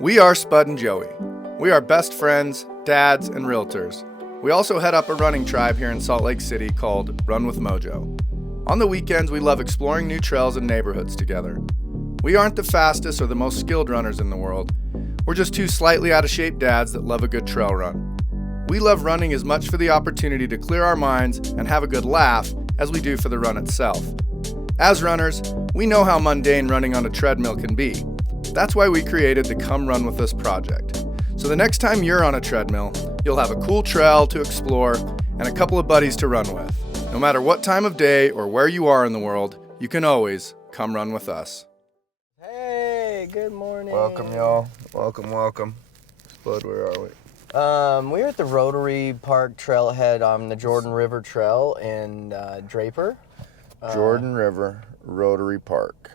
We are Spud and Joey. We are best friends, dads, and realtors. We also head up a running tribe here in Salt Lake City called Run with Mojo. On the weekends, we love exploring new trails and neighborhoods together. We aren't the fastest or the most skilled runners in the world. We're just two slightly out of shape dads that love a good trail run. We love running as much for the opportunity to clear our minds and have a good laugh as we do for the run itself. As runners, we know how mundane running on a treadmill can be. That's why we created the Come Run With Us project. So the next time you're on a treadmill, you'll have a cool trail to explore and a couple of buddies to run with. No matter what time of day or where you are in the world, you can always come run with us. Hey, good morning. Welcome, y'all. Welcome. Spud, where are we? We're at the Rotary Park trailhead on the Jordan River Trail in Draper. Jordan River, Rotary Park.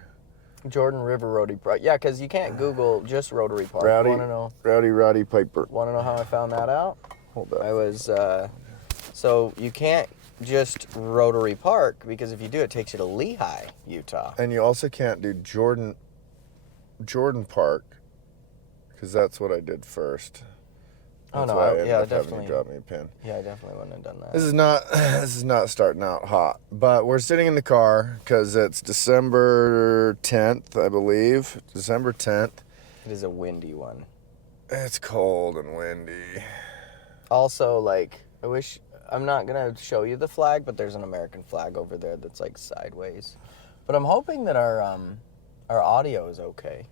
Jordan River Rotary Park. Yeah, because you can't Google just Rotary Park. Rowdy Piper. Want to know how I found that out? Hold up. I was, so you can't just Rotary Park, because if you do, it takes you to Lehi, Utah. And you also can't do Jordan Park, because that's what I did first. That's why I ended up having to drop me a pin. Yeah, I definitely wouldn't have done that. This is not starting out hot, but we're sitting in the car because it's December 10th, I believe. December 10th. It is a windy one. It's cold and windy. Also, I'm not going to show you the flag, but there's an American flag over there that's like sideways. But I'm hoping that our audio is okay.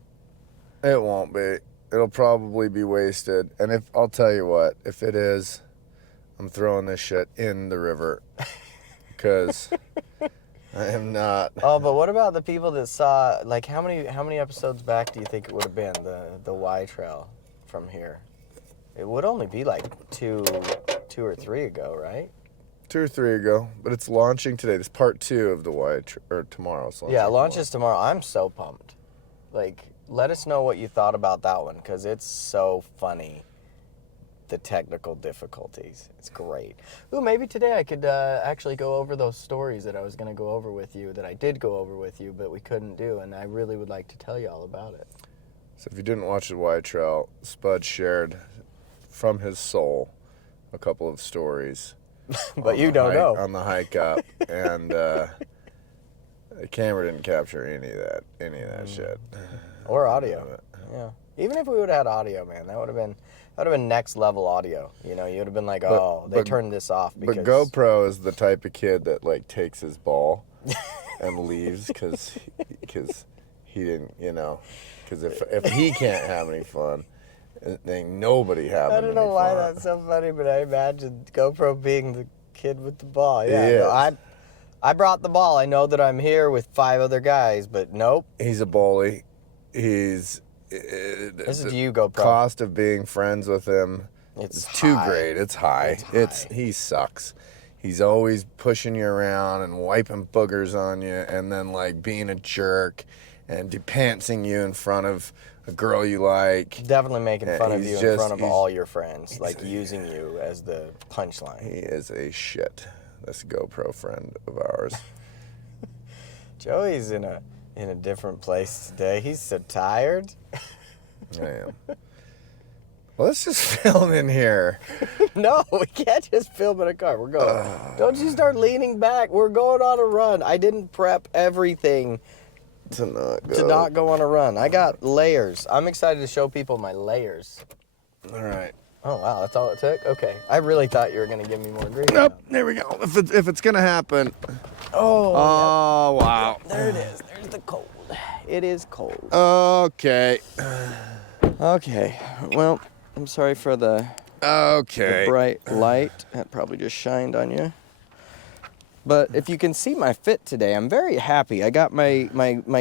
It won't be. It'll probably be wasted. And I'll tell you what, if it is, I'm throwing this shit in the river. Because I am not. Oh, but what about the people that saw, how many episodes back do you think it would have been, the Y Trail from here? It would only be two or three ago, right? 2 or 3 ago, but it's launching today. This part 2 of the or tomorrow. Yeah, it launches tomorrow. I'm so pumped. Let us know what you thought about that one, because it's so funny, the technical difficulties. It's great. Ooh, maybe today I could actually go over those stories that I was going to go over with you, that I did go over with you, but we couldn't do, and I really would like to tell you all about it. So if you didn't watch the Y Trail, Spud shared from his soul a couple of stories. But you don't know. On the hike up, and the camera didn't capture any of that shit. Or audio. Yeah. Even if we would have had audio, man, that would have been next level audio. You know, you would have been like, they turned this off because. But GoPro is the type of kid that takes his ball and leaves because he didn't, because if he can't have any fun, then nobody having any fun. I don't know why that's so funny, but I imagine GoPro being the kid with the ball. Yeah. Yeah. No, I brought the ball. I know that I'm here with 5 other guys, but nope. He's a bully. This is you, GoPro. Cost of being friends with him is too great. It's high. He sucks. He's always pushing you around and wiping boogers on you, and then being a jerk and depantsing you in front of a girl you like. Definitely making fun of you in front of all your friends, using you as the punchline. He is a shit. This GoPro friend of ours. Joey's in a different place today. He's so tired. I am. Well, let's just film in here. No, we can't just film in a car. We're going. Don't you start leaning back. We're going on a run. I didn't prep everything to not go on a run. I got layers. I'm excited to show people my layers. All right. Oh, wow. That's all it took? Okay. I really thought you were going to give me more grief. Nope. There we go. If it's going to happen. Oh, yeah. Wow. There it is. There's the cold. It is cold. Okay. Okay. Well, I'm sorry for the bright light. That probably just shined on you. But if you can see my fit today, I'm very happy. I got my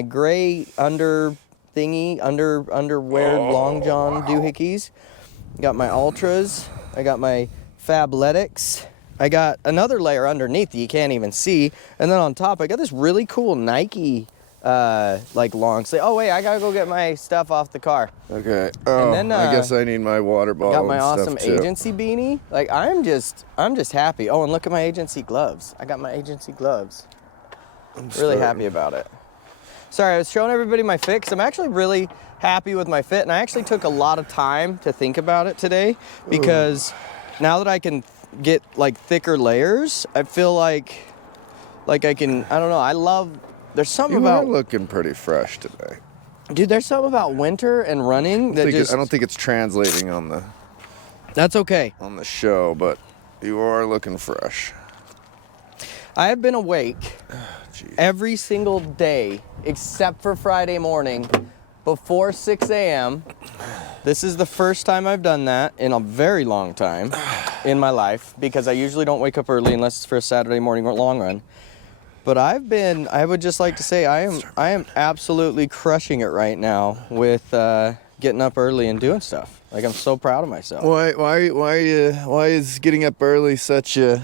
gray underwear long john doohickeys. Got my Ultras. I got my Fabletics. I got another layer underneath that you can't even see. And then on top, I got this really cool Nike long sleeve. Oh, wait, I got to go get my stuff off the car. Okay. Oh, and then, I guess I need my water bottle. Got my awesome agency beanie. I'm just happy. Oh, and look at my agency gloves. I got my agency gloves. I'm really happy about it. Sorry, I was showing everybody my fit because I'm actually really happy with my fit, and I actually took a lot of time to think about it today because now that I can get like thicker layers, I feel like I can, I don't know, there's something about... You are looking pretty fresh today. Dude, there's something about winter and running that I don't think it's translating on the... That's okay. On the show, but you are looking fresh. I have been awake every single day except for Friday morning before 6 a.m. This is the first time I've done that in a very long time in my life because I usually don't wake up early unless it's for a Saturday morning or long run. But I would just like to say I am absolutely crushing it right now with getting up early and doing stuff. Like, I'm so proud of myself. Why is getting up early such a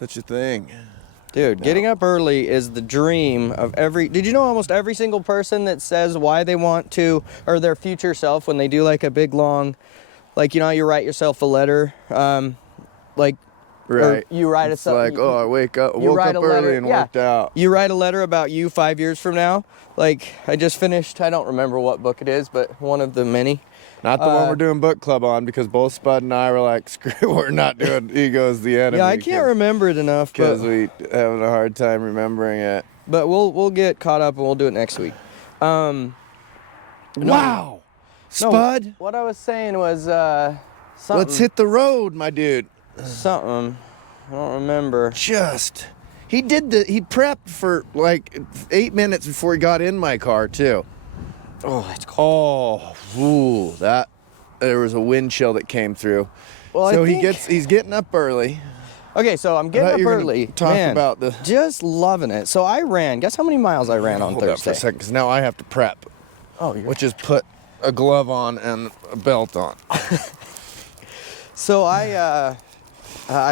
thing? Dude, getting up early is the dream of did you know almost every single person that says why they want to, or their future self, when they do like a big long, like, you know how you write yourself a letter, like, right. You write it's like, I woke up early and worked out. You write a letter about you 5 years from now. Like, I just finished, I don't remember what book it is, but one of the many. Not the one we're doing book club on, because both Spud and I were like, screw, we're not doing Ego's the Enemy. Yeah, I can't remember it enough. Because we having a hard time remembering it. But we'll get caught up and we'll do it next week. Wow! Spud? No, what I was saying was something. Let's hit the road, my dude. Something. I don't remember. He prepped for like 8 minutes before he got in my car, too. Oh, it's cold. There was a wind chill that came through. Well, so he's getting up early. Okay, so I'm getting up early. About just loving it. So I ran. Guess how many miles I ran on Thursday? Hold up for a second, because now I have to prep. Which is put a glove on and a belt on. So I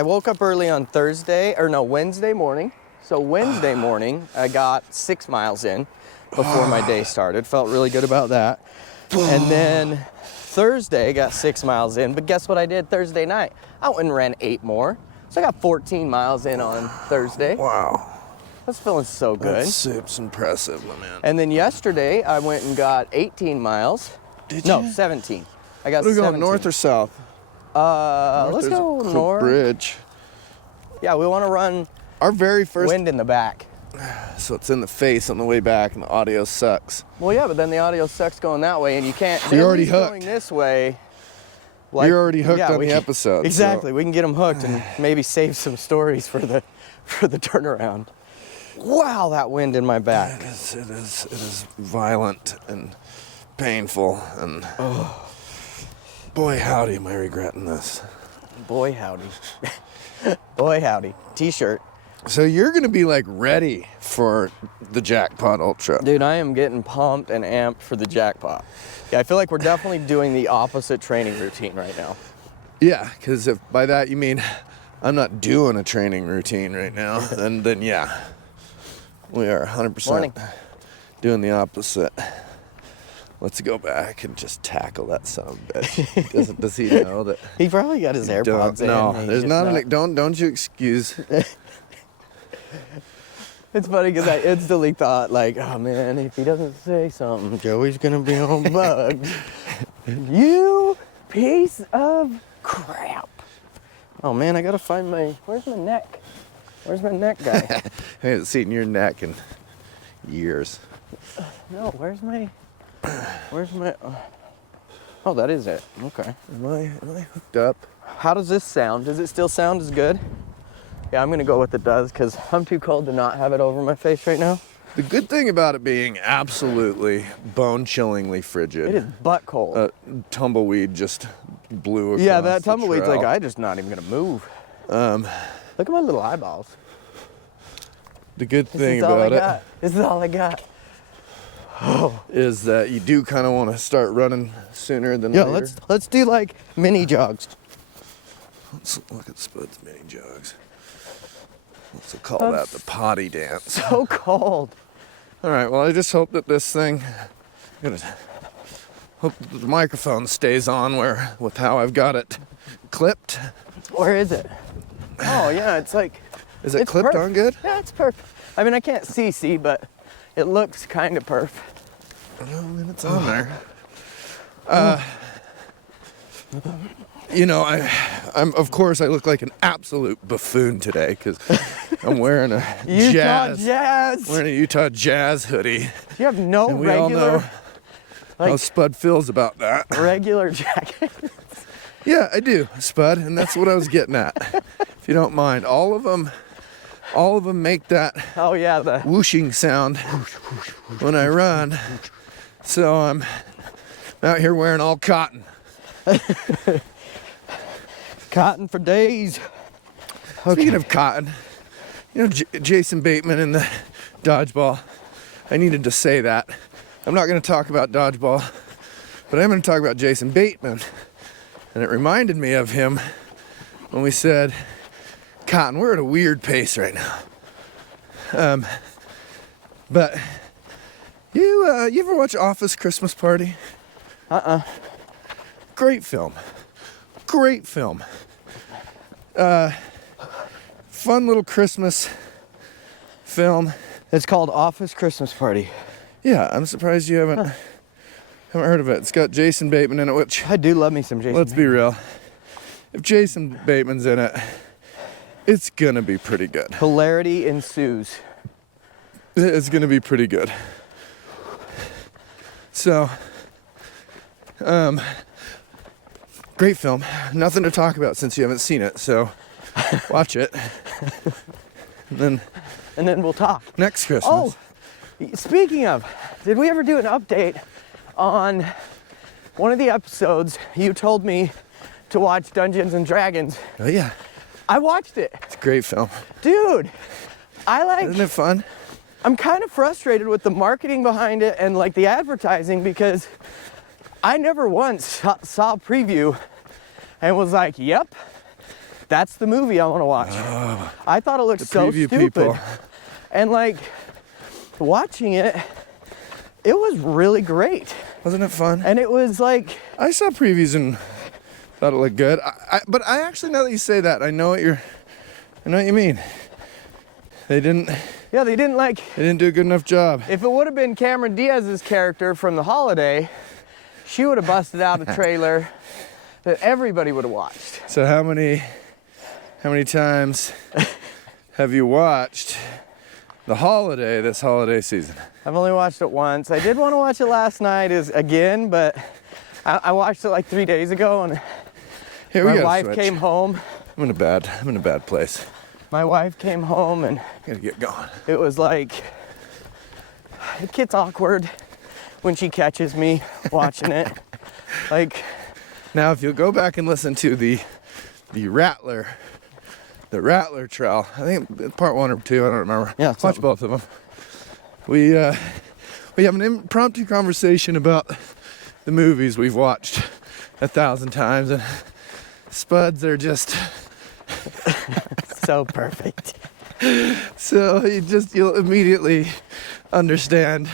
woke up early on Wednesday morning. So Wednesday morning, I got 6 miles in before my day started. Felt really good about that. And then Thursday, got 6 miles in. But guess what I did Thursday night? I went and ran 8 more. So I got 14 miles in on Thursday. Wow. That's feeling so good. That's impressive, my man. And then yesterday, I went and got 18 miles. Did you? No, 17. I got 17. Are we going north or south? Let's go north. Bridge. Yeah, we want to run our very first wind in the back. So it's in the face on the way back, and the audio sucks. Well, yeah, but then the audio sucks going that way, and you can't. You're already hooked. Going this way. You're already hooked on the episode. Exactly. So. We can get them hooked and maybe save some stories for the turnaround. Wow, that wind in my back. It is violent and painful, and boy howdy am I regretting this. Boy howdy. Boy howdy. T-shirt. So you're gonna be like ready for the Jackpot Ultra. Dude, I am getting pumped and amped for the Jackpot. Yeah, I feel like we're definitely doing the opposite training routine right now. Yeah, because if by that you mean I'm not doing a training routine right now, then yeah, we are 100% doing the opposite. Let's go back and just tackle that son of a bitch. Does he know that? He probably got his AirPods in. No, there's not. Don't you excuse. It's funny because I instantly thought, like, oh man, if he doesn't say something, Joey's gonna be on bugs. You piece of crap. Oh man, I gotta find where's my neck? Where's my neck guy? I haven't seen your neck in years. No, where's my, oh, that is it. Okay. Am I hooked up? How does this sound? Does it still sound as good? Yeah, I'm gonna go with it does, because I'm too cold to not have it over my face right now. The good thing about it being absolutely bone-chillingly frigid. It is butt cold. Tumbleweed just blew across. Yeah, that tumbleweed's like, I'm just not even gonna move. Look at my little eyeballs. The good thing about it. This is all I got. Oh. Is that you do kind of want to start running sooner than later. Yeah, let's do like mini jogs. Let's look at Spud's mini jogs. Let's call that the potty dance. So cold. All right, well, I just hope that this thing, hope that the microphone stays on with how I've got it clipped. Where is it? Oh, yeah, it's like... Is it clipped on good? Yeah, it's perfect. I mean, I can't see, but It looks kind of perf. Well, then it's on there. You know, I'm of course I look like an absolute buffoon today because I'm wearing a Utah Jazz. wearing a Utah Jazz hoodie. You have no And we regular, all know how Spud feels about that. regular jacket. Yeah, I do, Spud, and that's what I was getting at. If you don't mind, all of them make that Oh yeah, the whooshing sound when I run. So I'm out here wearing all cotton. cotton for days. Speaking of cotton, you know Jason Bateman in the dodgeball. I needed to say that. I'm not going to talk about dodgeball, but I'm going to talk about Jason Bateman. And it reminded me of him when we said, Cotton, we're at a weird pace right now. But you ever watch Office Christmas Party? Great film. Great film. Fun little Christmas film. It's called Office Christmas Party. Yeah, I'm surprised you haven't heard of it. It's got Jason Bateman in it, which, I do love me some Jason. let's be real, if Jason Bateman's in it, it's gonna be pretty good. Hilarity ensues. It's gonna be pretty good. So, great film. Nothing to talk about since you haven't seen it, so watch it. And then we'll talk. next Christmas. Oh, speaking of, did we ever do an update on one of the episodes? You told me to watch Dungeons and Dragons. Oh yeah, I watched it. it's a great film. Dude, Isn't it fun? I'm kind of frustrated with the marketing behind it and like the advertising because I never once saw a preview and was like, yep, that's the movie I want to watch. I thought it looked so preview stupid. people. And like watching it, it was really great. Wasn't it fun? And it was like, I saw previews and thought it looked good. But I actually, now that you say that, I know what you mean. They didn't do a good enough job. if it would have been Cameron Diaz's character from The Holiday, she would have busted out a trailer that everybody would have watched. So how many times have you watched The Holiday this holiday season? I've only watched it once. I did want to watch it last night again, but I watched it like 3 days ago, and Here we my gotta wife switch. came home. I'm in a bad place. My wife came home, and Gotta get going. it was like, it gets awkward when she catches me watching it. Like, Now, if you'll go back and listen to the Rattler trial, I think part 1 or 2, I don't remember. Yeah, watch something. both of them. We have an impromptu conversation about the movies we've watched 1,000 times, and Spuds are just so perfect. so you'll immediately understand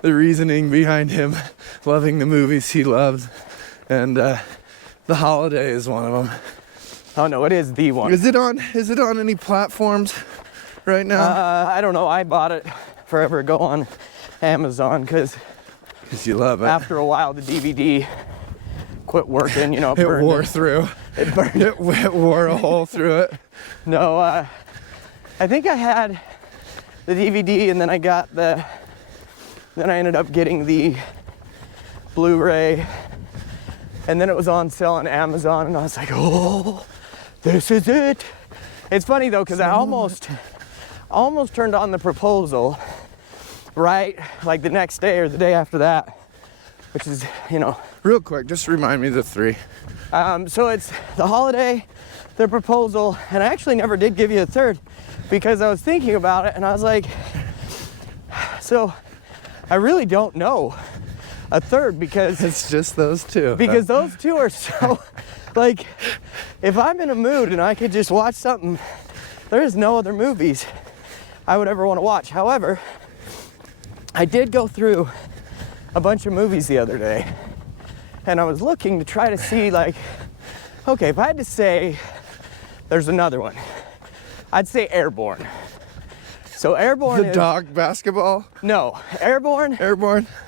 the reasoning behind him loving the movies he loves, and The Holiday is one of them. Oh no, it is the one. Is it on any platforms right now? I don't know. I bought it forever ago on Amazon because You love it. after a while the DVD quit working. You know, It burned wore through. It burned. It wore a hole through it. No, I think I had the DVD, and then I ended up getting the Blu-ray, and then it was on sale on Amazon, and I was like, oh, this is it. It's funny though, because I almost turned on The Proposal, right, like the next day or the day after that, which is, you know. Real quick, just remind me the 3. So it's The Holiday, The Proposal, and I actually never did give you a third because I was thinking about it and I was like, so I really don't know a third because It's just those 2. because those 2 are so, like, if I'm in a mood and I could just watch something, there is no other movies I would ever want to watch. However, I did go through a bunch of movies the other day, and I was looking to try to see, like, okay, if I had to say there's another one, I'd say Airborne. So Airborne The is... dog basketball? No, Airborne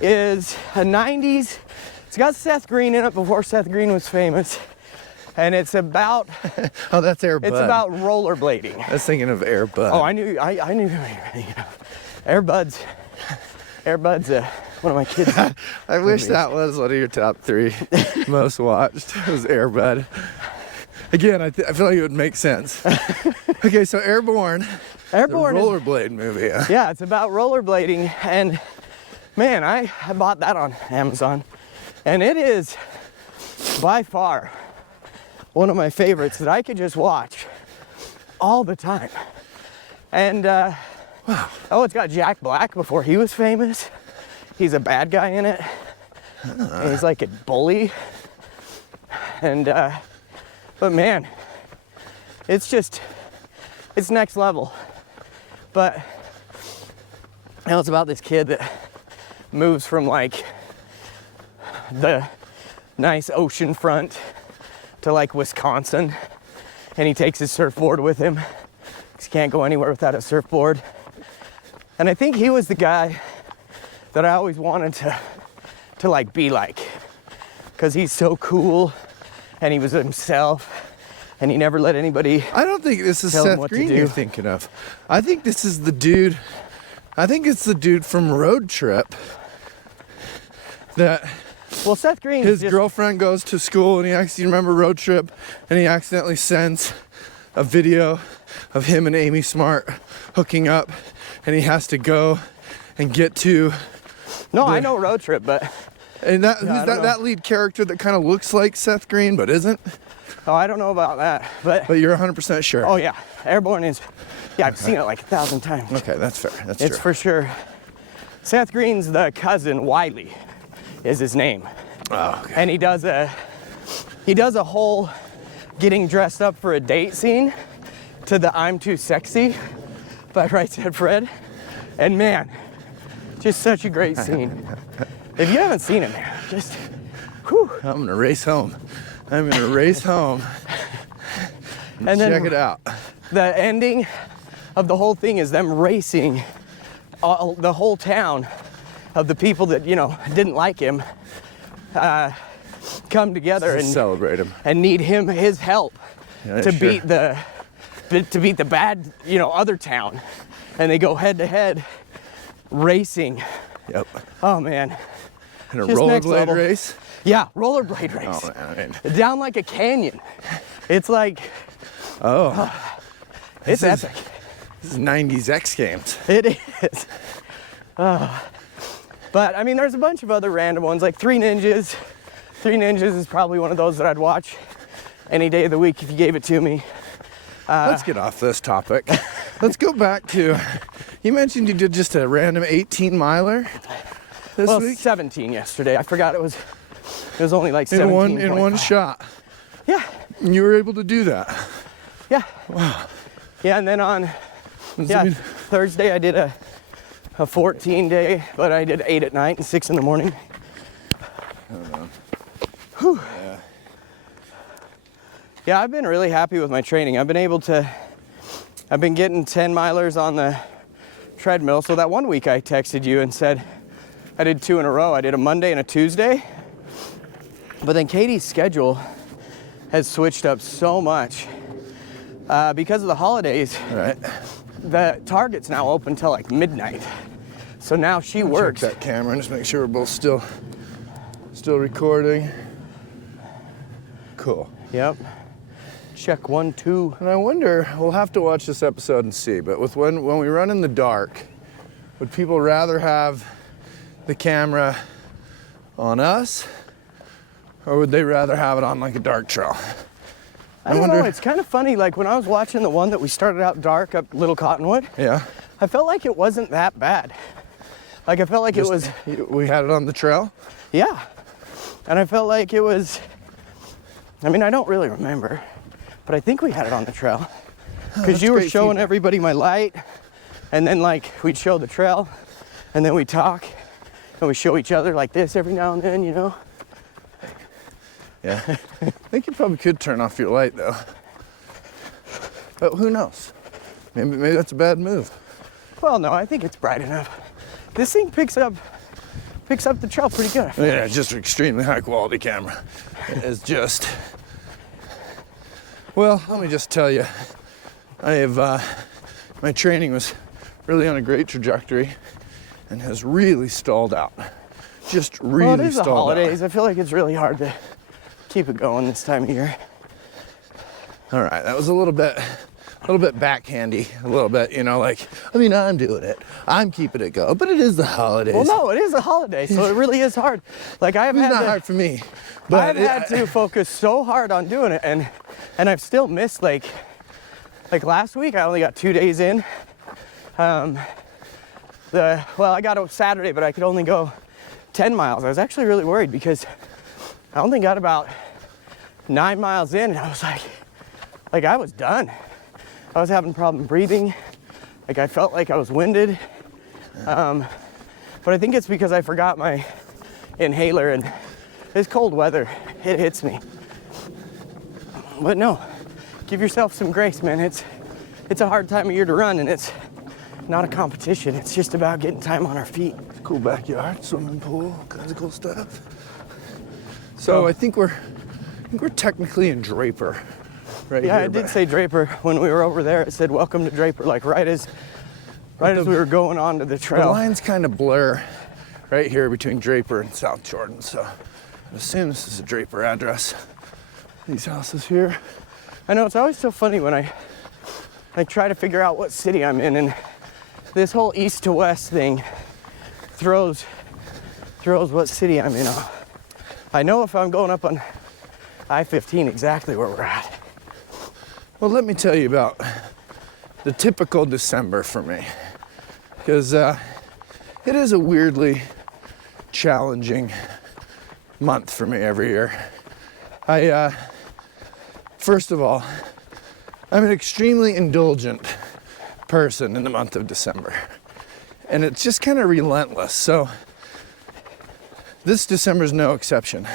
is a 90s. It's got Seth Green in it before Seth Green was famous. And it's about... Oh, that's Air Bud. It's about rollerblading. I was thinking of Air Bud. Oh, I knew. Air Bud's one of my kids. I wish that was one of your top 3 most watched. It was Air Bud. Again, I feel like it would make sense. Okay, so Airborne. Airborne the rollerblade movie. Yeah, it's about rollerblading, and man, I bought that on Amazon, and it is by far one of my favorites that I could just watch all the time. And wow. Oh, it's got Jack Black before he was famous. He's a bad guy in it. And he's like a bully. And but man, it's next level. But now it's about this kid that moves from like the nice ocean front to like Wisconsin, and he takes his surfboard with him because he can't go anywhere without a surfboard. And I think he was the guy that I always wanted to like be like, because he's so cool and he was himself and he never let anybody. I don't think this is Seth Green you're thinking of. I think this is the dude. I think it's the dude from Road Trip that. Well, Seth Green. His girlfriend goes to school, and you remember Road Trip, and he accidentally sends a video of him and Amy Smart hooking up, and he has to go and get to. No, I know Road Trip, but. And that lead character that kind of looks like Seth Green but isn't? Oh, I don't know about that, but you're 100% sure. Oh yeah, Airborne is. Yeah, I've seen it like 1,000 times. Okay, that's fair. It's for sure. Seth Green's the cousin, Wiley, is his name. Oh, okay. And he does a whole getting dressed up for a date scene to the "I'm Too Sexy" by Right Said Fred. And man, just such a great scene. If you haven't seen it, man, just whew. I'm gonna race home. And then check it out. The ending of the whole thing is them racing the whole town of the people that, didn't like him, come together and celebrate him and need his help to beat the bad, other town. And they go head to head racing. Yep. Oh man. In a rollerblade race? Yeah, rollerblade race. Oh man. Down like a canyon. It's like it's epic. This is 90s X Games. It is. But I mean, there's a bunch of other random ones, like Three Ninjas. Three Ninjas is probably one of those that I'd watch any day of the week if you gave it to me. Let's get off this topic. Let's go back to, you mentioned you did just a random 18-miler this week? 17 yesterday. I forgot it was only like 17. In one shot. Yeah. And you were able to do that. Yeah. Wow. Yeah, and then on Thursday I did a 14-day, but I did 8 at night and 6 in the morning. Whew. Yeah. Yeah, I've been really happy with my training. I've been getting 10 milers on the treadmill. So that one week I texted you and said I did 2 in a row. I did a Monday and a Tuesday. But then Katie's schedule has switched up so much because of the holidays. Right. The Target's now open till like midnight. So now she works. Check that camera and just make sure we're both still recording. Cool. Yep. Check 1, 2. And I wonder, we'll have to watch this episode and see, but when we run in the dark, would people rather have the camera on us, or would they rather have it on like a dark trail? I don't know, it's kind of funny, like when I was watching the one that we started out dark up Little Cottonwood, yeah, I felt like it wasn't that bad. Like I felt like it was... We had it on the trail? Yeah. And I felt like it was... I mean, I don't really remember, but I think we had it on the trail. Because you were showing everybody my light, and then like we'd show the trail, and then we'd talk, and we show each other like this every now and then, Yeah. I think you probably could turn off your light though. But who knows? Maybe that's a bad move. Well, no, I think it's bright enough. This thing picks up the trail pretty good. Yeah, it's just an extremely high quality camera. It's just, well, let me just tell you, I have, my training was really on a great trajectory and has really stalled out. Just really well, it is the stalled holidays. out. I feel like it's really hard to keep it going this time of year. All right, that was a little bit backhandy, a little bit, you know, like, I mean, I'm doing it. I'm keeping it going, but it is the holidays. Well, no, it is a holiday, so it really is hard. Like I have It's had not to, hard for me, but I've had to focus so hard on doing it, and I've still missed like last week. I only got 2 days in. I got a Saturday, but I could only go 10 miles. I was actually really worried because I only got about 9 miles in, and I was like I was done. I was having a problem breathing. Like I felt like I was winded. But I think it's because I forgot my inhaler, and this cold weather, it hits me. But no, give yourself some grace, man. It's a hard time of year to run, and it's not a competition. It's just about getting time on our feet. cool backyard, swimming pool, all kinds of cool stuff. So I think we're technically in Draper. Right yeah, here, I did say Draper when we were over there. It said welcome to Draper, like right as we were going onto the the trail. lines kind of blur right here between Draper and South Jordan. So I assume this is a Draper address. These houses here. I know, it's always so funny when I try to figure out what city I'm in, and this whole east to west thing throws what city I'm in off. I know if I'm going up on I-15 exactly where we're at. Well, let me tell you about the typical December for me, because it is a weirdly challenging month for me every year. First of all, I'm an extremely indulgent person in the month of December, and it's just kind of relentless. So this December is no exception.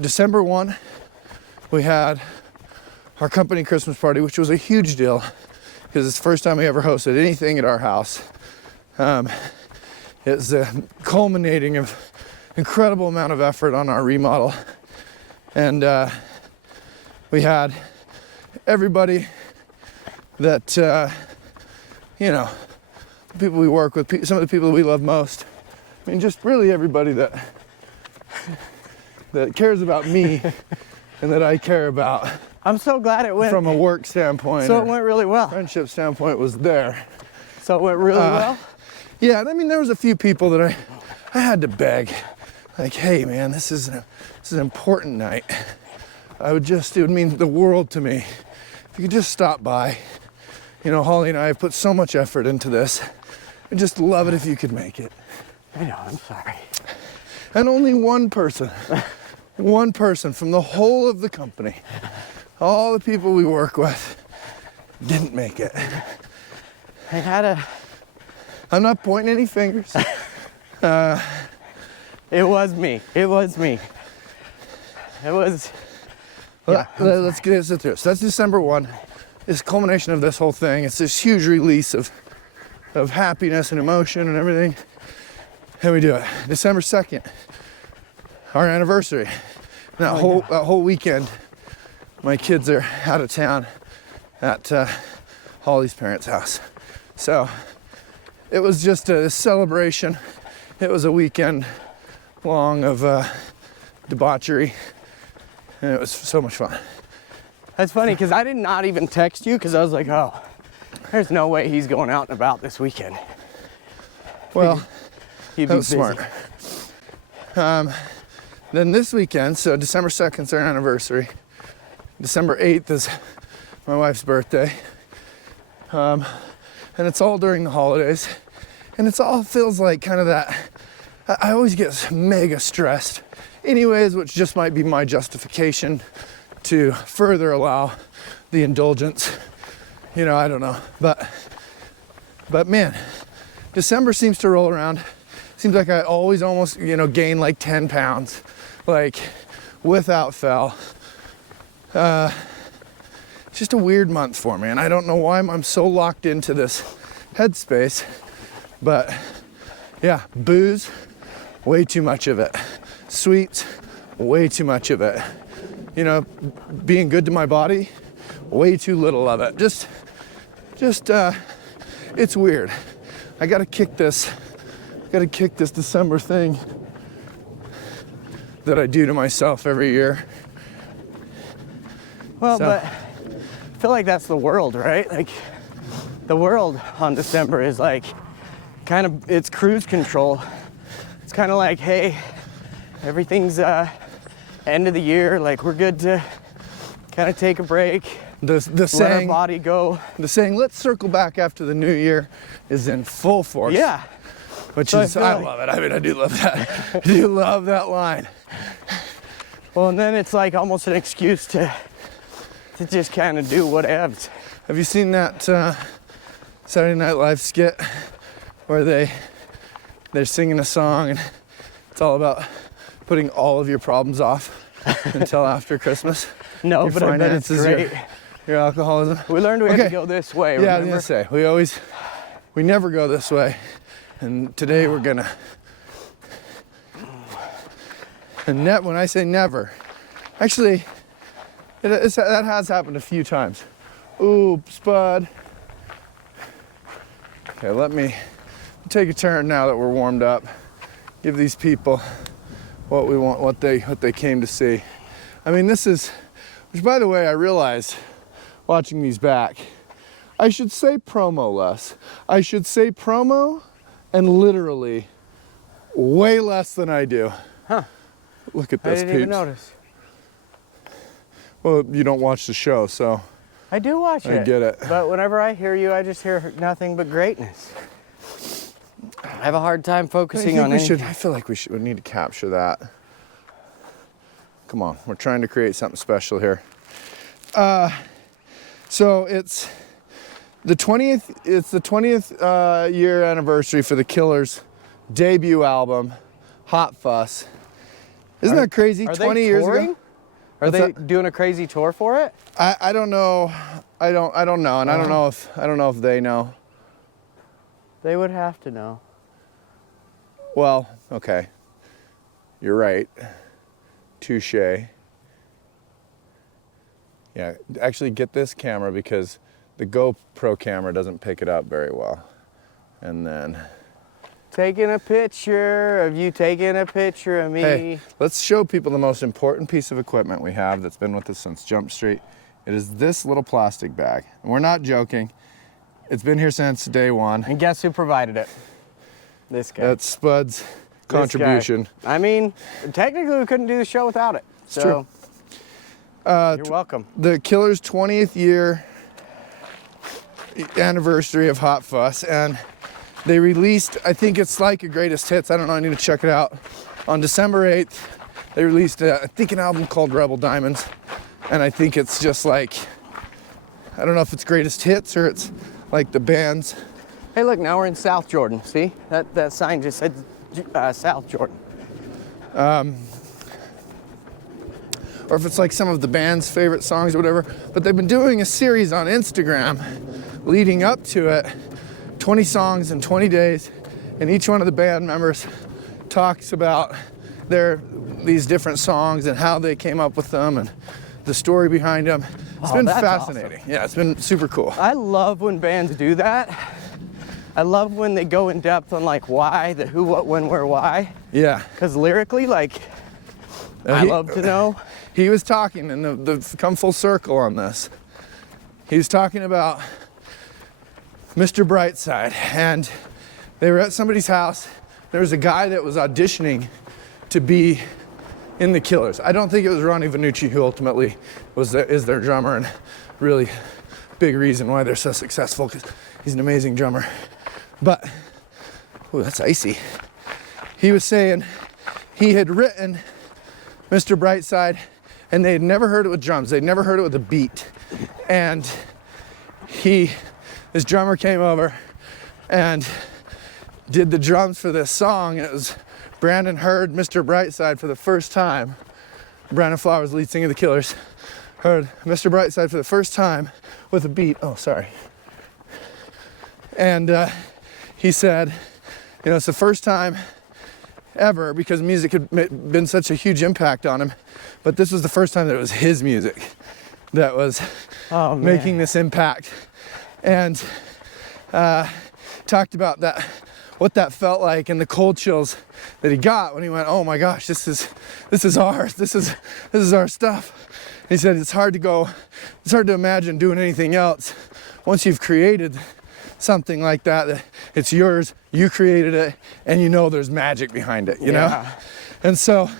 December 1, we had our company Christmas party, which was a huge deal because it's the first time we ever hosted anything at our house. It's the culminating of incredible amount of effort on our remodel, and we had everybody that people we work with, some of the people we love most. I mean, just really everybody that cares about me and that I care about. I'm so glad it went From a work standpoint, so it went really well. friendship standpoint, was there. So it went really well. Yeah, I mean, there was a few people that I had to beg, like, hey man, this is an important night. It would mean the world to me if you could just stop by. You know, Holly and I have put so much effort into this. I'd just love it if you could make it. I know, I'm sorry. And only one person from the whole of the company, all the people we work with, didn't make it. I'm not pointing any fingers. It was me. Let's get this through. So that's December 1. It's culmination of this whole thing. It's this huge release of happiness and emotion and everything. And we do it. December 2nd, our anniversary. That whole weekend, my kids are out of town at Holly's parents' house. So it was just a celebration. It was a weekend long of debauchery, and it was so much fun. That's funny because I did not even text you because I was like, oh, there's no way he's going out and about this weekend. Well, He'd be that was busy. smart. Then this weekend, so December 2nd is our anniversary. December 8th is my wife's birthday. And it's all during the holidays. And it's all feels like kind of that, I always get mega stressed anyways, which just might be my justification to further allow the indulgence. You know, I don't know. But man, December seems to roll around. Seems like I always almost, gain like 10 pounds, like without fail. It's just a weird month for me, and I don't know why I'm so locked into this headspace. But yeah, booze, way too much of it. Sweets, way too much of it. You know, being good to my body, way too little of it. Just it's weird. I gotta kick this December thing that I do to myself every year. Well, but I feel like that's the world, right? Like the world on December is like kind of, it's cruise control. It's kind of like, hey, everything's end of the year, like we're good to kind of take a break. The let saying, our body go. The saying, let's circle back after the new year, is in full force. Yeah. Which So is, I love it. I mean, I do love that. I do love that line. Well, and then it's like almost an excuse to just kind of do whatevs. Have you seen that Saturday Night Live skit where they're singing a song and it's all about putting all of your problems off until after Christmas? No, Your but I bet it's finances, great. Your alcoholism. We learned we had to Okay. go this way, Yeah, I remember? was gonna say, we never go this way. And today we're gonna, and when I say never, actually, that has happened a few times. Oops, bud. Okay, let me take a turn now that we're warmed up. Give these people what we want, what they came to see. I mean, this is, which by the way, I realized watching these back, I should say promo less. I should say promo and literally way less than I do. Huh. Look at I this, didn't even peeps. notice. Well, you don't watch the show, so I do watch it. I get it. But whenever I hear you, I just hear nothing but greatness. I have a hard time focusing on anything. I feel like we need to capture that. Come on, we're trying to create something special here. So it's the 20th year anniversary for the Killers' debut album, Hot Fuss. Isn't that crazy? Are 20 they years touring? ago. Are What's they that? doing a crazy tour for it? I don't know. I don't know, and I don't know if they know. They would have to know. Well, okay. You're right. Touche. Yeah, actually get this camera because the GoPro camera doesn't pick it up very well. And then, Taking a picture of you taking a picture of me. hey, let's show people the most important piece of equipment we have that's been with us since Jump Street. It is this little plastic bag. And we're not joking. It's been here since day one. And guess who provided it? This guy. That's Spud's This contribution. guy. I mean, technically we couldn't do the show without it. So true. you're welcome. The Killers' 20th year anniversary of Hot Fuss, and they released, I think it's like a greatest hits, I don't know, I need to check it out. On December 8th, they released, I think, an album called Rebel Diamonds, and I think it's just like, I don't know if it's greatest hits or it's like the band's. Hey, look, now we're in South Jordan. See? That sign just said South Jordan. Or if it's like some of the band's favorite songs or whatever. But they've been doing a series on Instagram leading up to it, 20 songs in 20 days, and each one of the band members talks about these different songs and how they came up with them and the story behind them. It's been that's fascinating. Yeah, it's been super cool. I love when bands do that. I love when they go in depth on like why, the who, what, when, where, why. Yeah. Because lyrically, like, I love to know. He was talking, and the come full circle on this. He was talking about Mr. Brightside, and they were at somebody's house. There was a guy that was auditioning to be in the Killers. I don't think it was Ronnie Vannucci who ultimately is their drummer, and really big reason why they're so successful because he's an amazing drummer. But, oh, that's icy. He was saying he had written Mr. Brightside, and they had never heard it with drums. They'd never heard it with a beat. And his drummer came over and did the drums for this song, and it was Brandon heard Mr. Brightside for the first time. Brandon Flowers, lead singer of the Killers, heard Mr. Brightside for the first time with a beat. Oh, sorry. And he said, you know, it's the first time ever, because music had been such a huge impact on him, but this was the first time that it was his music that was making this impact. And talked about that, what that felt like, and the cold chills that he got when he went, oh my gosh, this is ours, this is our stuff. He said it's hard to imagine doing anything else once you've created something like that it's yours, you created it, and you know there's magic behind it, you know? And so,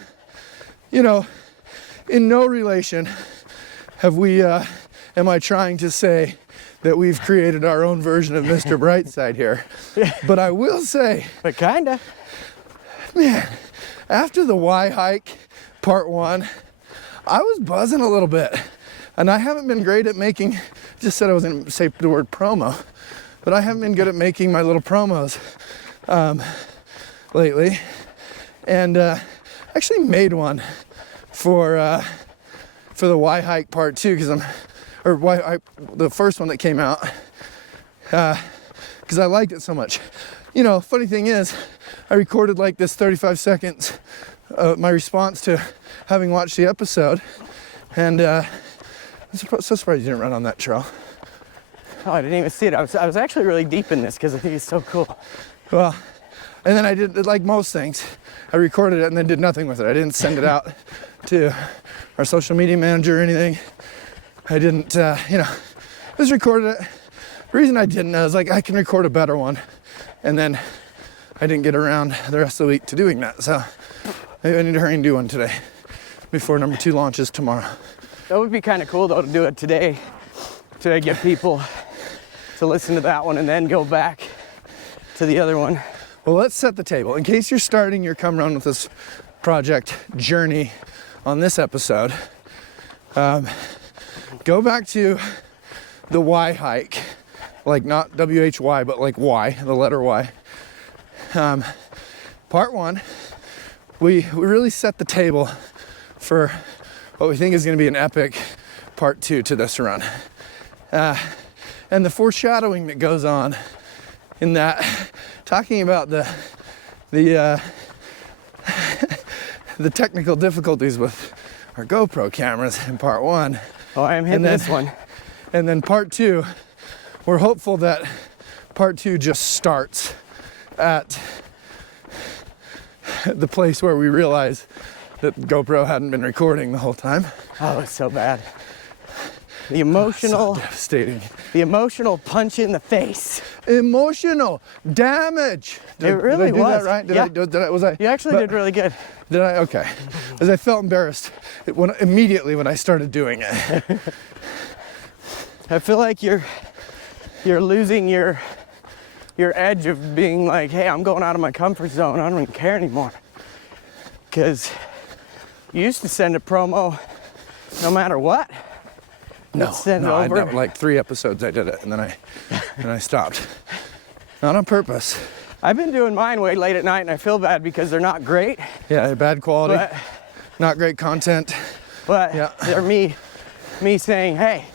you know, in no relation have we, am I trying to say that we've created our own version of Mr. Brightside here. But I will say, But kinda. man, after the Y hike part 1, I was buzzing a little bit. And I haven't been great at making, just said I was gonna say the word promo, but I haven't been good at making my little promos lately. And actually made one for the Y hike part 2, because the first one that came out, because I liked it so much. You know, funny thing is, I recorded like this 35 seconds, my response to having watched the episode, and I'm so surprised you didn't run on that trail. Oh, I didn't even see it. I was actually really deep in this because I think it's so cool. Well, and then I did, like most things, I recorded it and then did nothing with it. I didn't send it out to our social media manager or anything. I didn't, you know, just recorded it. The reason I didn't is like, I can record a better one. And then I didn't get around the rest of the week to doing that. So maybe I need to hurry and do one today before number 2 launches tomorrow. That would be kind of cool though to do it today, to get people to listen to that one and then go back to the other one. Well, let's set the table. In case you're starting your Come Run With Us project journey on this episode, go back to the Y hike, like not W-H-Y, but like Y, the letter Y. Part 1, we really set the table for what we think is going to be an epic part 2 to this run. And the foreshadowing that goes on in that, talking about the technical difficulties with our GoPro cameras in part 1. Oh, I'm hitting this one. And then part 2, we're hopeful that part 2 just starts at the place where we realize that GoPro hadn't been recording the whole time. Oh, it's so bad. The emotional, so devastating. The emotional punch in the face. Emotional damage. It really did I do was. that right? Yeah. You actually did really good. Did I? Okay. As I felt embarrassed immediately when I started doing it. I feel like you're losing your edge of being like, hey, I'm going out of my comfort zone. I don't even care anymore. Because you used to send a promo no matter what. No, like 3 episodes I did it, and then I stopped. Not on purpose. I've been doing mine way late at night, and I feel bad because they're not great. Yeah, they're bad quality, not great content. But yeah. They're me saying, hey,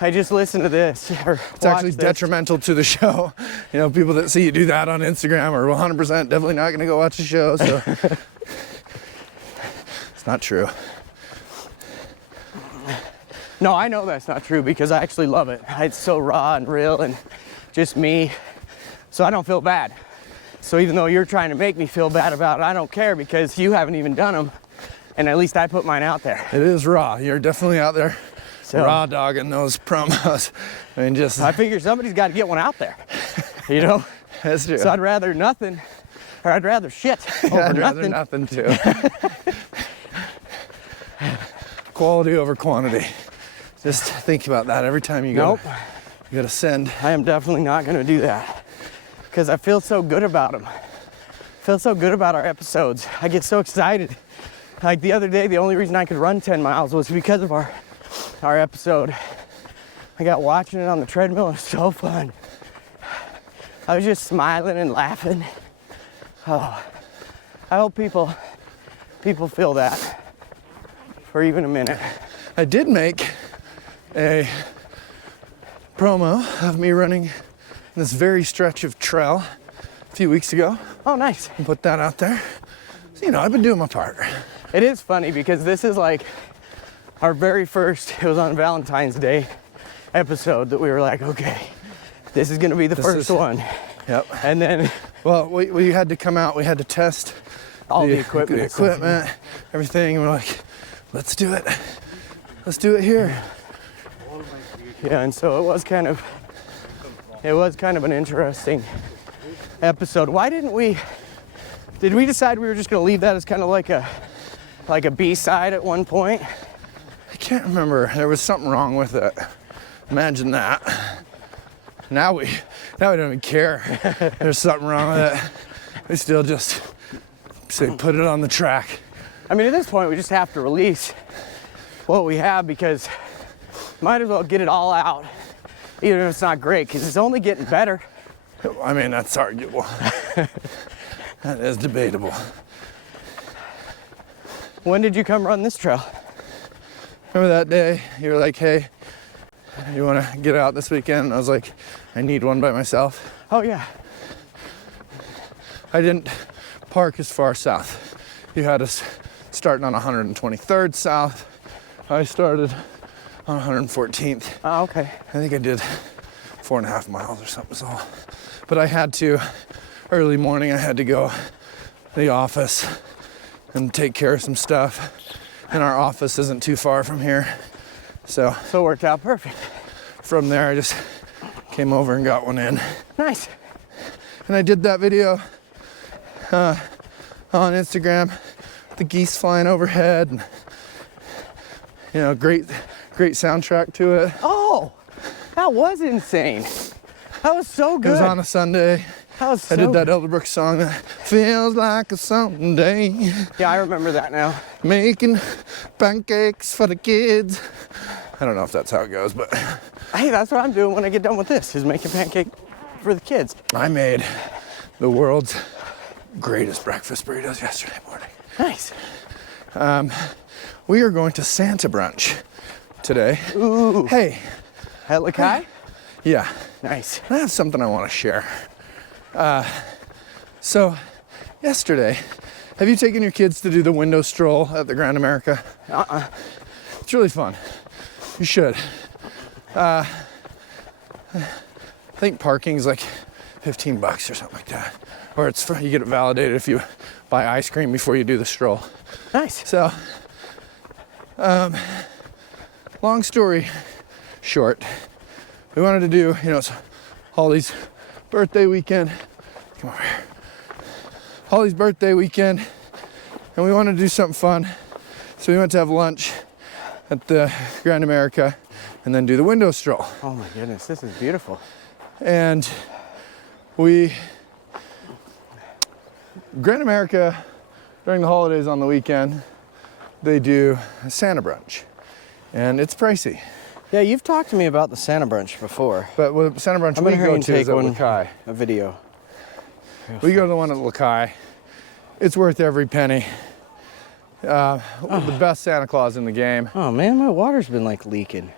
I just listened to this. Or it's actually detrimental to the show. You know, people that see you do that on Instagram are 100% definitely not going to go watch the show. So it's not true. No, I know that's not true because I actually love it. It's so raw and real and just me. So I don't feel bad. So even though you're trying to make me feel bad about it, I don't care because you haven't even done them. And at least I put mine out there. It is raw. You're definitely out there raw dogging those promos. I mean, I figure somebody's got to get one out there. You know? That's true. So I'd rather nothing, or I'd rather shit over I'd rather nothing. nothing too. Quality over quantity. Just think about that every time you go. Nope. You gotta send. I am definitely not gonna do that because I feel so good about them. I feel so good about our episodes. I get so excited. Like the other day, the only reason I could run 10 miles was because of our episode. I got watching it on the treadmill. It was so fun. I was just smiling and laughing. Oh, I hope people feel that for even a minute. I did make a promo of me running this very stretch of trail a few weeks ago Oh, nice. and put that out there. So, you know, I've been doing my part. It is funny because this is like our very first, it was on Valentine's Day episode that we were like, okay, this is gonna be the first one. Yep. And then, Well, we had to come out, we had to test all the equipment. everything, and we're like, let's do it. Let's do it here. Yeah, and so it was kind of an interesting episode. Why did we decide we were just gonna leave that as kind of like a B-side at one point? I can't remember. There was something wrong with it. Imagine that. Now we don't even care. There's something wrong with it. We still just say put it on the track. I mean, at this point, we just have to release what we have because might as well get it all out, even if it's not great, because it's only getting better. I mean, that's arguable. That is debatable. When did you come run this trail? Remember that day you were like, hey, you want to get out this weekend? And I was like, I need one by myself. Oh, yeah. I didn't park as far south. You had us starting on 123rd south. I started on 114th. Oh, okay. I think I did 4.5 miles or something. So, but I had to, early morning, I had to go to the office and take care of some stuff. And our office isn't too far from here. So it worked out perfect. From there, I just came over and got one in. Nice. And I did that video on Instagram, the geese flying overhead, and, you know, great soundtrack to it. Oh, that was insane. That was so good. It was on a Sunday. That was so I did that Elderbrook song that feels like a Sunday. Yeah, I remember that now. Making pancakes for the kids. I don't know if that's how it goes, but Hey, that's what I'm doing when I get done with this, is making pancake for the kids. I made the world's greatest breakfast burritos yesterday morning. Nice. We are going to Santa brunch today. Ooh. Hey. At Lakai? Yeah. Nice. I have something I want to share. So, yesterday, have you taken your kids to do the window stroll at the Grand America? It's really fun. You should. I think parking's like $15 or something like that. Or you get it validated if you buy ice cream before you do the stroll. Nice. So, long story short, we wanted to do, you know, it's Holly's birthday weekend. Come over here. Holly's birthday weekend, and we wanted to do something fun. So we went to have lunch at the Grand America and then do the window stroll. Oh my goodness, this is beautiful. And Grand America, during the holidays on the weekend, they do a Santa brunch. And it's pricey. Yeah, you've talked to me about the Santa brunch before. But with Santa brunch I'm we gonna go hurry and to is take at Lakai. a video. We go to the one at Lakai. It's worth every penny. The best Santa Claus in the game. Oh man, my water's been like leaking.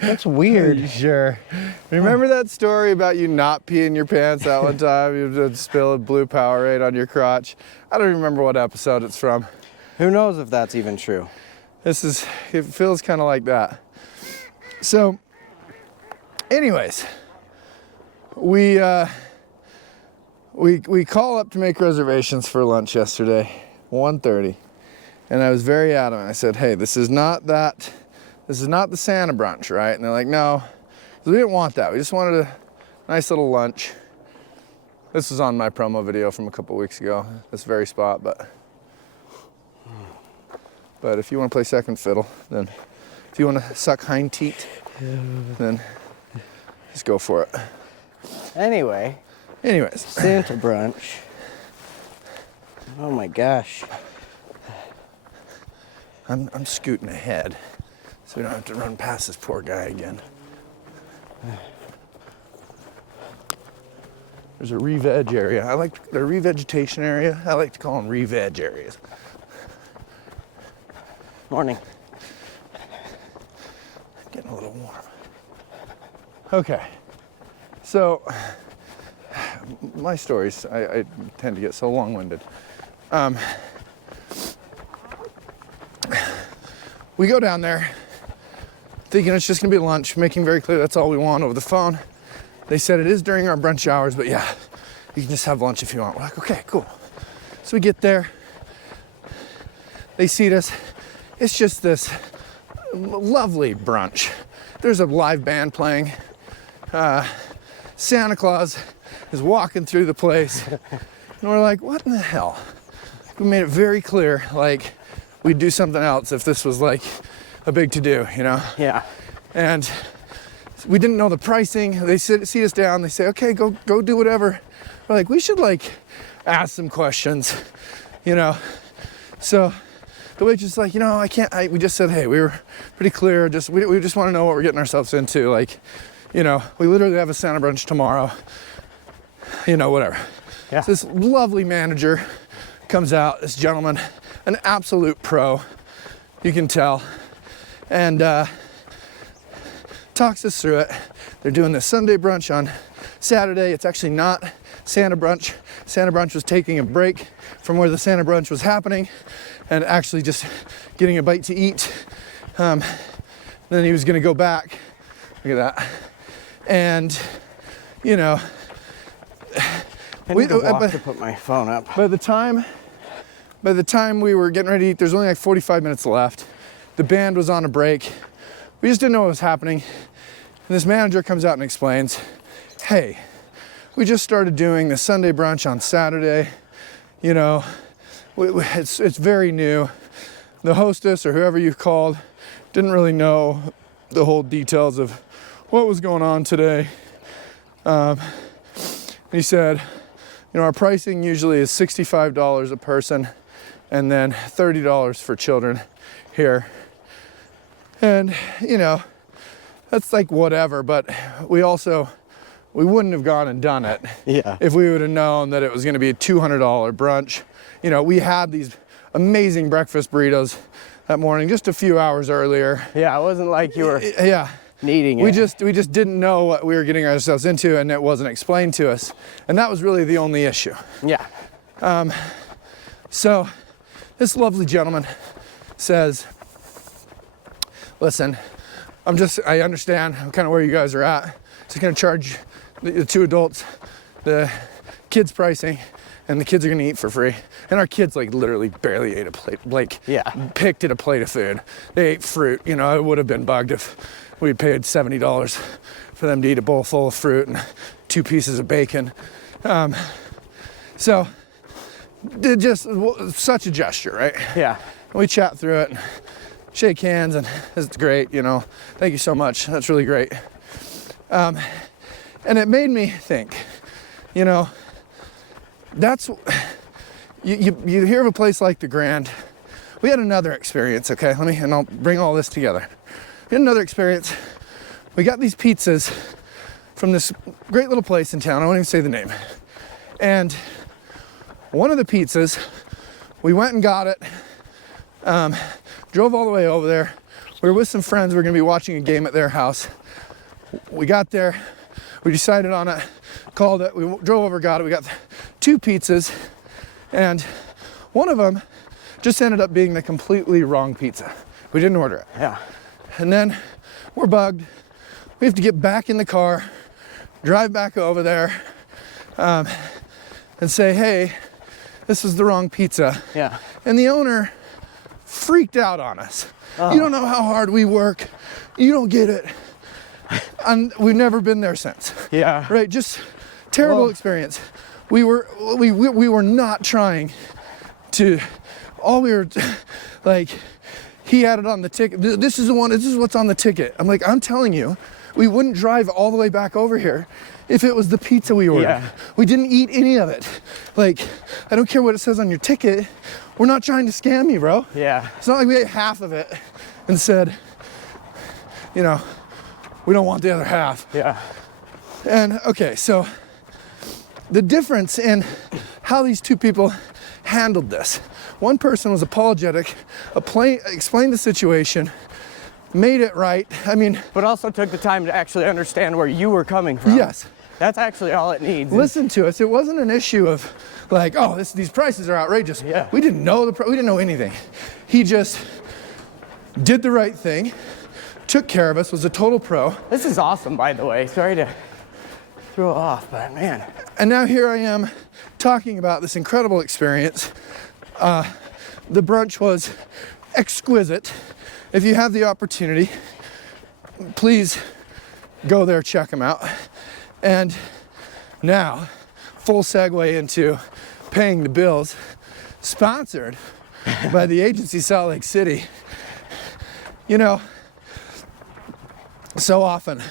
That's weird. Are you sure? Remember that story about you not peeing your pants that one time? You would spill a blue Powerade on your crotch. I don't even remember what episode it's from. Who knows if that's even true? It feels kind of like that. So, anyways, we call up to make reservations for lunch yesterday, 1:30, and I was very adamant. I said, "Hey, this is not the Santa brunch, right?" And they're like, "No, 'cause we didn't want that. We just wanted a nice little lunch." This was on my promo video from a couple weeks ago. This very spot, but if you want to play second fiddle, then if you want to suck hind teat, then just go for it. Anyways, Santa brunch. Oh my gosh. I'm scooting ahead, so we don't have to run past this poor guy again. There's a re-veg area. The revegetation area. I like to call them re-veg areas. Morning. Getting a little warm. Okay. So, my stories, I tend to get so long-winded. We go down there thinking it's just gonna be lunch, making very clear that's all we want over the phone. They said it is during our brunch hours, but yeah, you can just have lunch if you want. We're like, okay, cool. So we get there, they seat us. It's just this lovely brunch. There's a live band playing. Santa Claus is walking through the place. And we're like, what in the hell? We made it very clear, like, we'd do something else if this was like a big to-do, you know? Yeah. And we didn't know the pricing. They sit us down. They say, okay, go do whatever. We're like, we should like ask some questions, you know? So the waitress is like, you know, we just said, hey, we were pretty clear. We just want to know what we're getting ourselves into. Like, you know, we literally have a Santa brunch tomorrow, you know, whatever. Yeah. So this lovely manager comes out, this gentleman, an absolute pro, you can tell, and talks us through it. They're doing this Sunday brunch on Saturday. It's actually not Santa brunch. Santa brunch was taking a break from where the Santa brunch was happening and actually just getting a bite to eat. Then he was gonna go back. Look at that. And, you know, I need to walk to put my phone up. By the time we were getting ready to eat, there's only like 45 minutes left. The band was on a break. We just didn't know what was happening. And this manager comes out and explains, hey, we just started doing the Sunday brunch on Saturday. You know, it's very new. The hostess or whoever you called didn't really know the whole details of what was going on today. He said, you know, our pricing usually is $65 a person and then $30 for children here. And, you know, that's like whatever, but we wouldn't have gone and done it if we would have known that it was going to be a $200 brunch. You know, we had these amazing breakfast burritos that morning just a few hours earlier. Yeah, it wasn't like you were needing it. We just didn't know what we were getting ourselves into, and it wasn't explained to us. And that was really the only issue. Yeah. So this lovely gentleman says, listen, I understand kind of where you guys are at. Just gonna charge the two adults the kids pricing, and the kids are gonna eat for free. And our kids like literally barely ate a plate, like picked at a plate of food. They ate fruit. You know, I would have been bugged if we paid $70 for them to eat a bowl full of fruit and 2 pieces of bacon. So just such a gesture, right? Yeah. We chat through it, shake hands, and it's great, you know. Thank you so much. That's really great. And it made me think, you know, you hear of a place like the Grand. We had another experience, okay? And I'll bring all this together. We had another experience. We got these pizzas from this great little place in town. I won't even say the name. And one of the pizzas, we went and got it, drove all the way over there. We were with some friends. We were gonna be watching a game at their house. We got there, we decided on it, called it, we drove over, got it. We got 2 pizzas, and one of them just ended up being the completely wrong pizza. We didn't order it. Yeah. And then we're bugged. We have to get back in the car, drive back over there, and say, hey, this is the wrong pizza. Yeah. And the owner freaked out on us. Oh. You don't know how hard we work. You don't get it. And we've never been there since. Yeah. Right, just terrible experience. We were not trying to, all we were like, he had it on the ticket. This is what's on the ticket. I'm like, I'm telling you, we wouldn't drive all the way back over here if it was the pizza we ordered. Yeah. We didn't eat any of it. Like, I don't care what it says on your ticket. We're not trying to scam you, bro. Yeah. It's not like we ate half of it and said, you know, we don't want the other half. Yeah. And okay, so the difference in how these 2 people handled this. One person was apologetic, explained the situation, made it right. I mean, But also took the time to actually understand where you were coming from. yes. That's actually all it needs. Listen to us. It wasn't an issue of like, oh, these prices are outrageous. Yeah. We didn't know we didn't know anything. He just did the right thing, took care of us, was a total pro. This is awesome, by the way. Sorry to throw it off, but man. And now here I am talking about this incredible experience. The brunch was exquisite. If you have the opportunity, please go there, check them out. And now, full segue into paying the bills, sponsored by the agency Salt Lake City. You know, so often,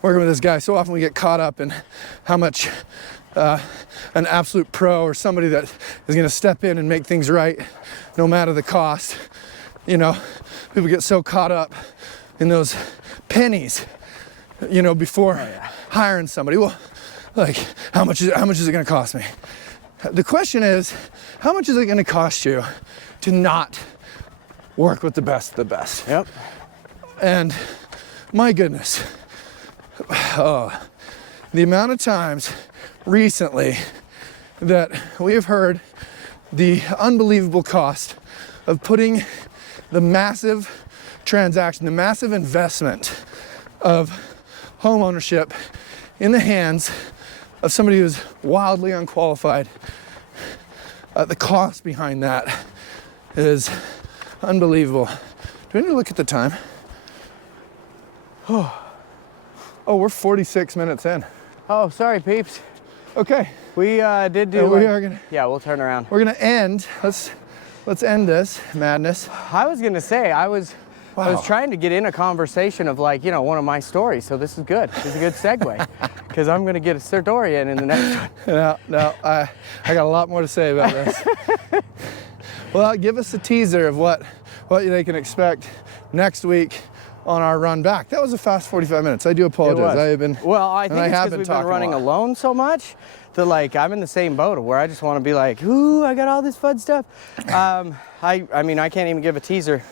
working with this guy, so often we get caught up in how much an absolute pro or somebody that is going to step in and make things right, no matter the cost. You know, people get so caught up in those pennies, you know, before hiring somebody. Well, like, how much is it going to cost me? The question is, how much is it going to cost you to not work with the best of the best? Yep. And my goodness, the amount of times recently that we have heard the unbelievable cost of putting the massive transaction, the massive investment of home ownership in the hands of somebody who's wildly unqualified. The cost behind that is unbelievable. Do we need to look at the time? Oh, we're 46 minutes in. Oh, sorry, peeps. Okay. We did do. We are gonna. Yeah, we'll turn around. We're gonna end. Let's end this madness. I was gonna say I was trying to get in a conversation of like, you know, one of my stories. So this is good. This is a good segue because I'm gonna get a story in the next one. No, I got a lot more to say about this. Well, give us a teaser of what they can expect next week on our run back. That was a fast 45 minutes. I do apologize. I have been. Well, I think it's because we've been running alone so much that like I'm in the same boat where I just want to be like, ooh, I got all this fun stuff. I mean, I can't even give a teaser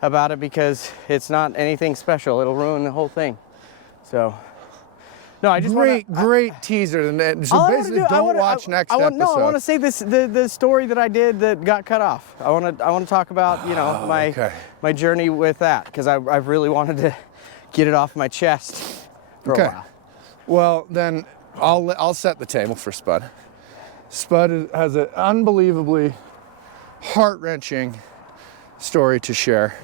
about it because it's not anything special. It'll ruin the whole thing. So, no, I just great teaser. So basically, don't watch next episode. No, I want to say the story that I did that got cut off. I want to talk about my journey with that because I've really wanted to get it off my chest for a while. Well, then I'll set the table for Spud. Spud has an unbelievably heart-wrenching story to share.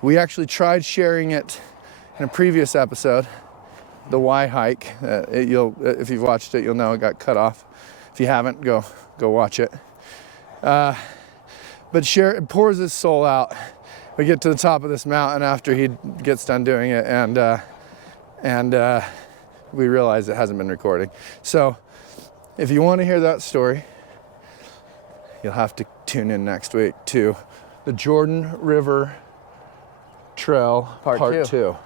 We actually tried sharing it in a previous episode. The Y hike. If you've watched it, you'll know it got cut off. If you haven't, go watch it. But it pours his soul out. We get to the top of this mountain after he gets done doing it, and we realize it hasn't been recording. So, if you want to hear that story, you'll have to tune in next week to the Jordan River Trail Part 2.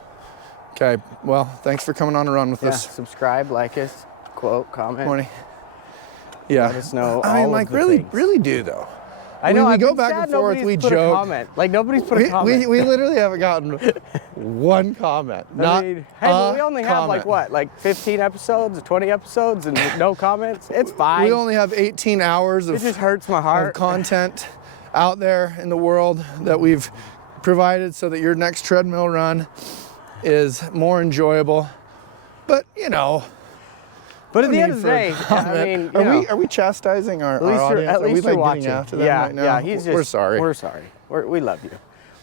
Okay, well, thanks for coming on a run with us. Subscribe, like us, quote, comment. 20. Yeah. Let us know. I mean, like, really do though. I know. We go back and forth. We joke. Comment. Like nobody's put a comment. We literally haven't gotten one comment. Hey, but we only have like 15 episodes, 20 episodes, and no comments. It's fine. We only have 18 hours of. It just hurts my heart. Of content out there in the world that we've provided so that your next treadmill run is more enjoyable. But you know. But at the end of the day, I mean, are we chastising our audience? At least are we you're watching. Getting after them right now? Yeah, we're sorry. We're sorry. We love you.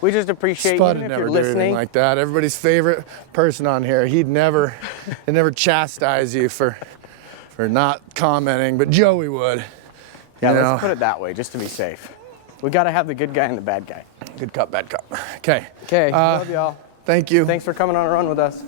We just appreciate Spud you if never you're do listening. anything like that. Everybody's favorite person on here. He'd never chastise you for not commenting, but Joey would. Yeah, let's put it that way, just to be safe. We got to have the good guy and the bad guy. Good cup, bad cup. Okay. Okay. Love y'all. Thank you. Thanks for coming on a run with us.